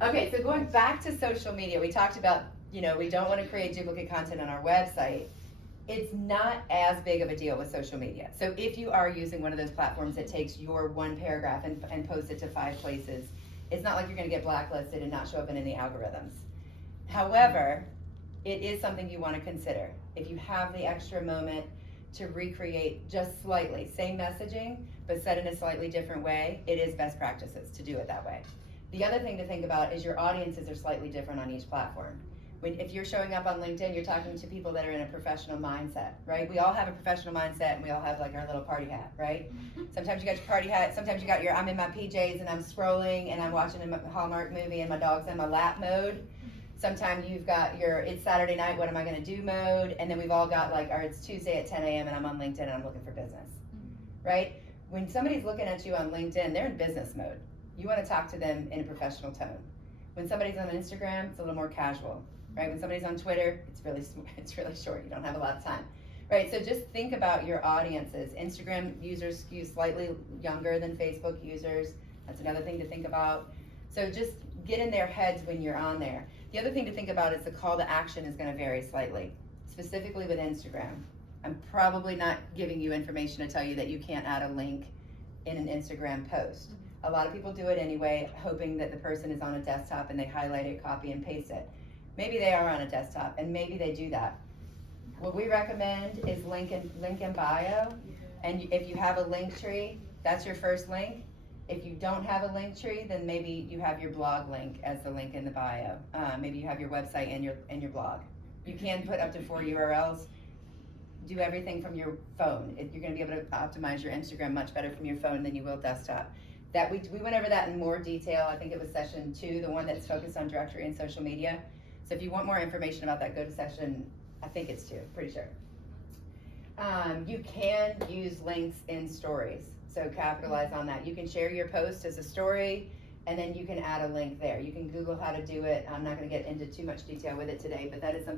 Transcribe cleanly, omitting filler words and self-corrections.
Okay, so going back to social media, we talked about, we don't want to create duplicate content on our website. It's not as big of a deal with social media. So if you are using one of those platforms that takes your one paragraph and posts it to 5 places, it's not like you're gonna get blacklisted and not show up in any algorithms. However, it is something you wanna consider. If you have the extra moment to recreate just slightly, same messaging, but said in a slightly different way, it is best practices to do it that way. The other thing to think about is your audiences are slightly different on each platform. If you're showing up on LinkedIn, you're talking to people that are in a professional mindset, right? We all have a professional mindset and we all have like our little party hat, right? Sometimes you got your party hat, sometimes you got your, I'm in my PJs and I'm scrolling and I'm watching a Hallmark movie and my dog's in my lap mode. Sometimes you've got your, it's Saturday night, what am I gonna do mode? And then we've all got like, or it's Tuesday at 10 a.m. and I'm on LinkedIn and I'm looking for business, right? When somebody's looking at you on LinkedIn, they're in business mode. You wanna talk to them in a professional tone. When somebody's on Instagram, it's a little more casual. Right? When somebody's on Twitter, it's really short. You don't have a lot of time. Right? So just think about your audiences. Instagram users skew slightly younger than Facebook users. That's another thing to think about. So just get in their heads when you're on there. The other thing to think about is the call to action is going to vary slightly, specifically with Instagram. I'm probably not giving you information to tell you that you can't add a link in an Instagram post. A lot of people do it anyway, hoping that the person is on a desktop and they highlight it, copy and paste it. Maybe they are on a desktop, and maybe they do that. What we recommend is link in bio, and if you have a link tree, that's your first link. If you don't have a link tree, then maybe you have your blog link as the link in the bio. Maybe you have your website and your blog. You can put up to 4 URLs. Do everything from your phone. You're going to be able to optimize your Instagram much better from your phone than you will desktop. That we went over that in more detail. I think it was session 2, the one that's focused on directory and social media. So if you want more information about that, go to session, I think it's 2, pretty sure. You can use links in stories, so capitalize on that. You can share your post as a story, and then you can add a link there. You can Google how to do it. I'm not gonna get into too much detail with it today, but that is something